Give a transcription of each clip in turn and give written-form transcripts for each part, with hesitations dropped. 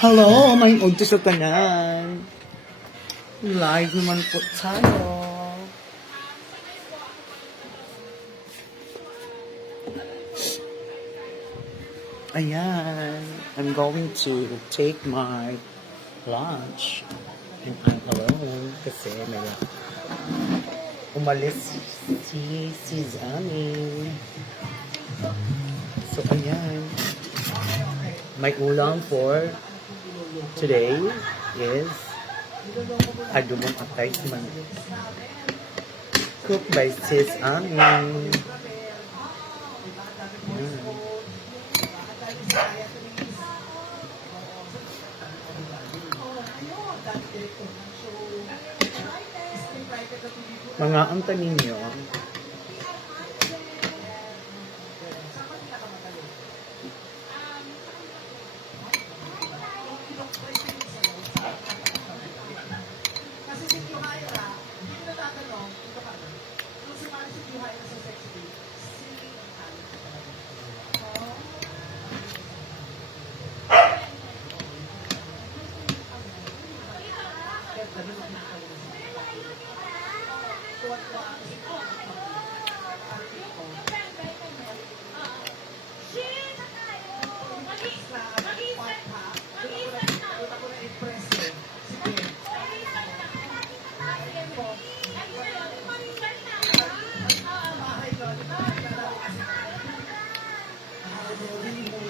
Hello, may unto sa tanan. Live naman po tayo. Ayan. I'm going to take my lunch. And I'm alone kasi may umalis si Zami. So, ayan. My ulam for today is adobong atay manok. Cooked by Sis Ami. Mga anta ninyo.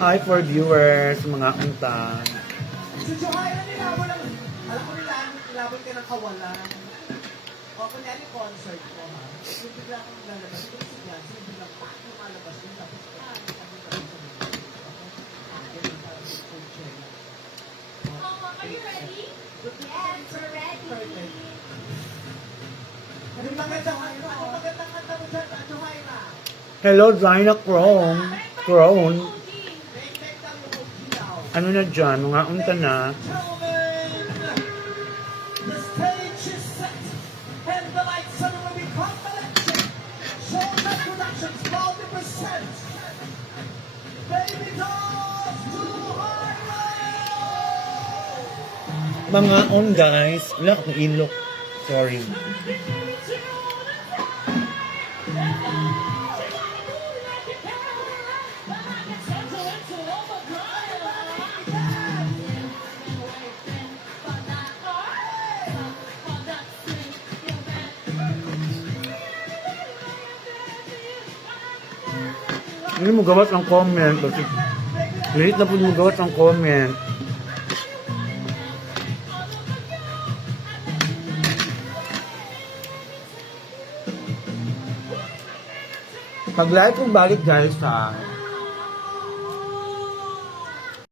Hi for viewers, mga anta. Si Johaira nilabon ng, alam ko nilabon ka ng kawalan. O kunyari concert ko ha. Yung bigla akong lalabas, kung si Gans, yung bigla pak yung malabas, yung tapos Are you ready? Yes, we're ready. Anong magandang kanta mo dyan, Johaira? Hello, Zaina Crown. Crown. Make lang yung OG now. Ano na dyan? Mga unta na. Gentlemen, the stage is set, and the lights are going to be collected. Showtime Productions, 40%. Baby dolls to highway. Mga on guys. Wala akong ilok. Sorry. Hindi mo gawas ang comment. Lilit na po mo gawas ang comment. Pag live kong balik guys ha.